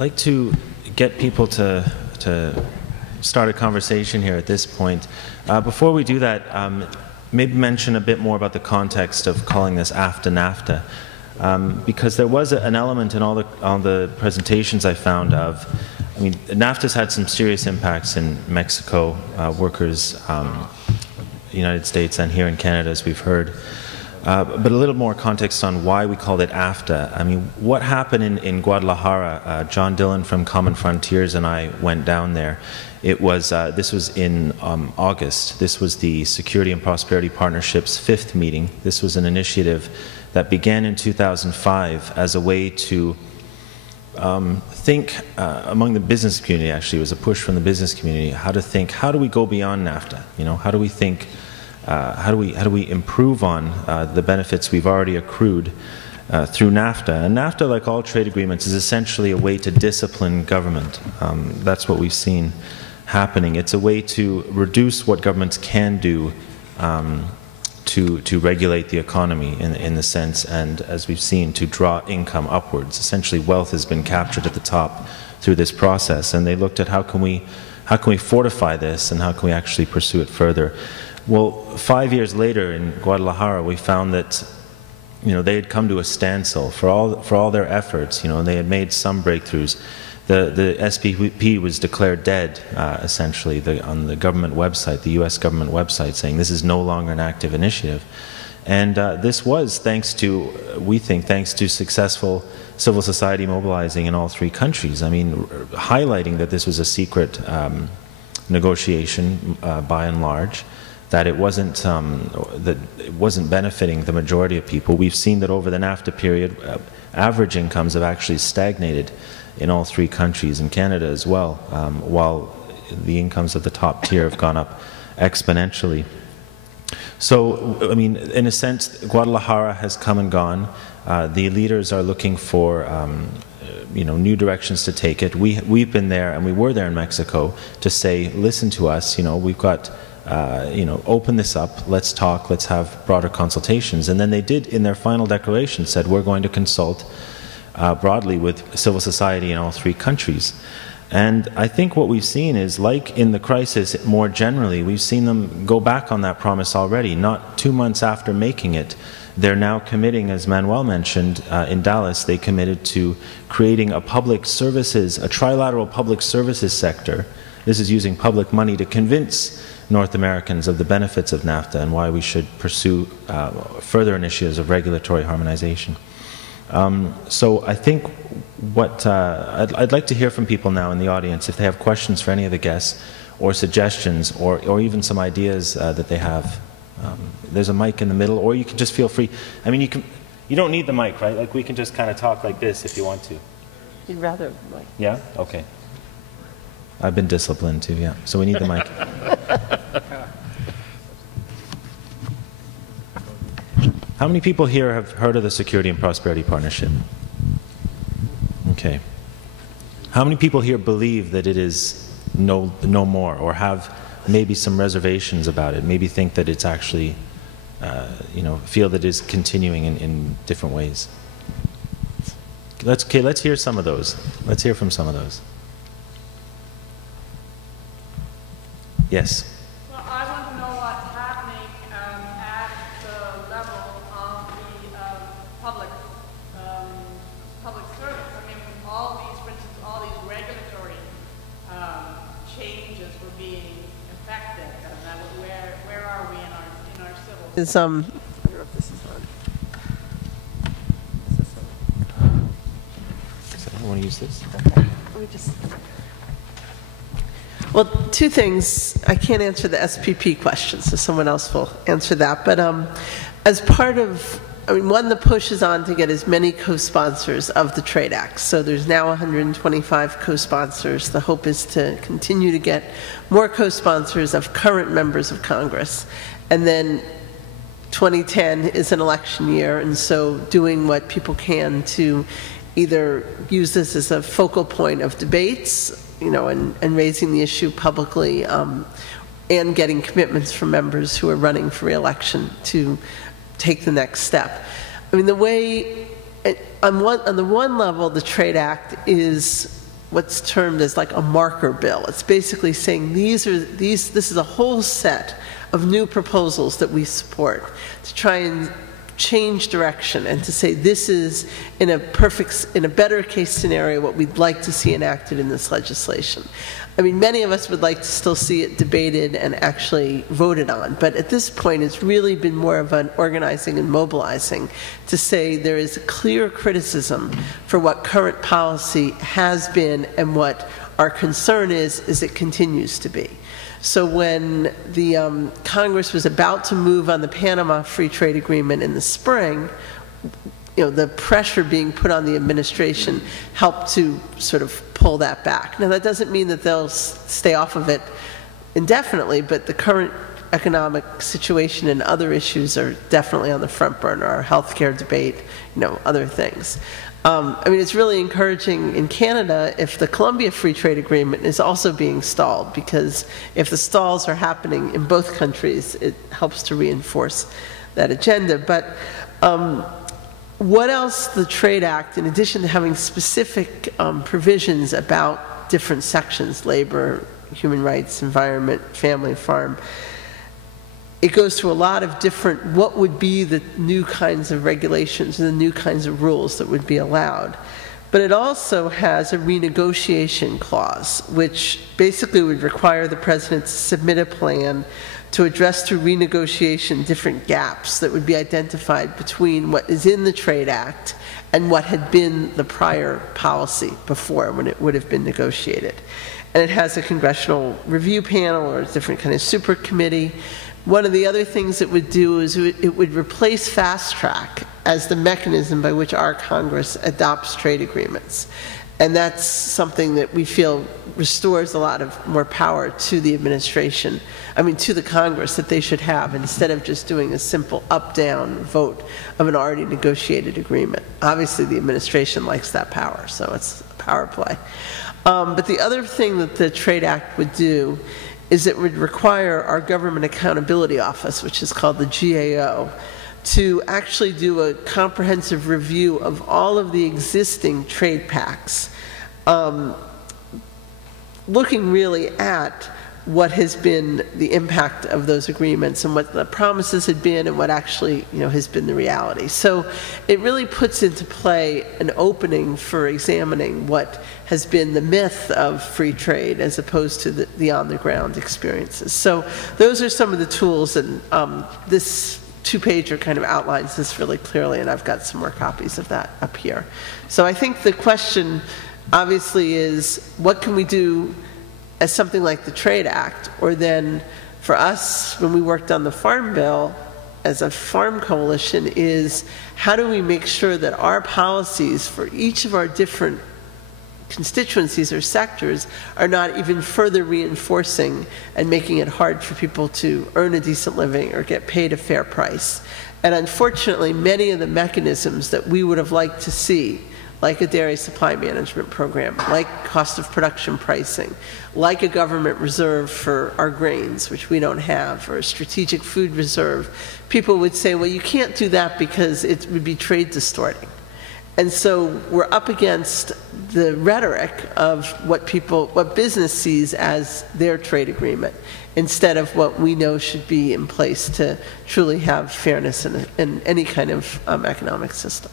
like to get people to start a conversation here at this point. Before we do that, maybe mention a bit more about the context of calling this Afta NAFTA, because there was an element in all the presentations I found of, I mean, NAFTA's had some serious impacts in Mexico, workers, the United States, and here in Canada, as we've heard. But a little more context on why we called it Afta. I mean, what happened in Guadalajara? John Dillon from Common Frontiers and I went down there. It was this was in August. This was the Security and Prosperity Partnership's 5th meeting. This was an initiative that began in 2005 as a way to think among the business community. Actually, it was a push from the business community how to think. How do we go beyond NAFTA? You know, how do we think? How do we improve on the benefits we've already accrued through NAFTA? And NAFTA, like all trade agreements, is essentially a way to discipline government. That's what we've seen happening. It's a way to reduce what governments can do to regulate the economy in the sense, and as we've seen, to draw income upwards. Essentially, wealth has been captured at the top through this process, and they looked at how can we fortify this and how can we actually pursue it further. Well, 5 years later in Guadalajara, we found that, you know, they had come to a standstill for all their efforts. You know, they had made some breakthroughs. The SPP was declared dead, essentially, on the government website, the U.S. government website, saying this is no longer an active initiative. And this was thanks to, we think, thanks to successful civil society mobilizing in all 3 countries. I mean, highlighting that this was a secret negotiation by and large, that it wasn't benefiting the majority of people. We've seen that over the NAFTA period, average incomes have actually stagnated in all 3 countries, in Canada as well, while the incomes of the top tier have gone up exponentially. So, I mean, in a sense, Guadalajara has come and gone. The leaders are looking for you know, new directions to take it. We've been there, and we were there in Mexico to say, listen to us, you know, we've got you know, open this up, let's talk, let's have broader consultations. And then they did, in their final declaration, said we're going to consult broadly with civil society in all 3 countries. And I think what we've seen is, like in the crisis more generally, we've seen them go back on that promise already. Not 2 months after making it, they're now committing, as Manuel mentioned, in Dallas, they committed to creating a public services, a trilateral public services sector. This is using public money to convince North Americans of the benefits of NAFTA and why we should pursue further initiatives of regulatory harmonization. So I think what I'd like to hear from people now in the audience, if they have questions for any of the guests or suggestions or even some ideas that they have. There's a mic in the middle, or you can just feel free. I mean, you don't need the mic, right? Like, we can just kind of talk like this if you want to. You'd rather mic. Yeah? Okay. I've been disciplined too, yeah. So we need the mic. How many people here have heard of the Security and Prosperity Partnership? Okay. How many people here believe that it is no more, or have maybe some reservations about it, maybe think that it's actually, you know, feel that it's continuing in different ways? Let's hear some of those. Let's hear from some of those. Yes. Well, I want to know what's happening at the level of the public service. I mean, all these, for instance, all these regulatory changes were being effected. Where are we in our civil? I don't know if this is on. Is this on? I want to use this. Okay. Let me just. Well, 2 things. I can't answer the SPP question, so someone else will answer that. But as part of, I mean, one, the push is on to get as many co-sponsors of the Trade Act. So there's now 125 co-sponsors. The hope is to continue to get more co-sponsors of current members of Congress. And then 2010 is an election year, and so doing what people can to either use this as a focal point of debates, you know, and raising the issue publicly, and getting commitments from members who are running for re-election to take the next step. I mean, the way, on the one level, the Trade Act is what's termed as like a marker bill. It's basically saying this is a whole set of new proposals that we support to try and change direction and to say this is in a better case scenario what we'd like to see enacted in this legislation. I mean, many of us would like to still see it debated and actually voted on, but at this point it's really been more of an organizing and mobilizing to say there is a clear criticism for what current policy has been and what our concern is it continues to be. So when the Congress was about to move on the Panama Free Trade Agreement in the spring, the pressure being put on the administration helped to sort of pull that back. Now, that doesn't mean that they'll stay off of it indefinitely, but the current economic situation and other issues are definitely on the front burner, our healthcare debate, other things. I mean, it's really encouraging in Canada if the Colombia Free Trade Agreement is also being stalled, because if the stalls are happening in both countries, it helps to reinforce that agenda. But what else the Trade Act, in addition to having specific provisions about different sections, labor, human rights, environment, family, farm, it goes through a lot of different, what would be the new kinds of regulations and the new kinds of rules that would be allowed. But it also has a renegotiation clause, which basically would require the president to submit a plan to address through renegotiation different gaps that would be identified between what is in the Trade Act and what had been the prior policy before when it would have been negotiated. And it has a congressional review panel or a different kind of super committee. One of the other things it would do is it would replace fast track as the mechanism by which our Congress adopts trade agreements. And that's something that we feel restores a lot of more power to the administration, to the Congress, that they should have, instead of just doing a simple up-down vote of an already negotiated agreement. Obviously, the administration likes that power, so it's a power play. But the other thing that the Trade Act would do is it would require our Government Accountability Office, which is called the GAO, to actually do a comprehensive review of all of the existing trade pacts, looking really at what has been the impact of those agreements and what the promises had been and what actually has been the reality. So it really puts into play an opening for examining what has been the myth of free trade as opposed to the on-the-ground experiences. So those are some of the tools, and this two-pager kind of outlines this really clearly, and I've got some more copies of that up here. So I think the question obviously is, what can we do as something like the Trade Act, or then for us, when we worked on the Farm Bill as a farm coalition, is how do we make sure that our policies for each of our different constituencies or sectors are not even further reinforcing and making it hard for people to earn a decent living or get paid a fair price. And unfortunately, many of the mechanisms that we would have liked to see, like a dairy supply management program, like cost of production pricing, like a government reserve for our grains, which we don't have, or a strategic food reserve, people would say, well, you can't do that because it would be trade distorting. And so we're up against the rhetoric of what business sees as their trade agreement, instead of what we know should be in place to truly have fairness in any kind of economic system.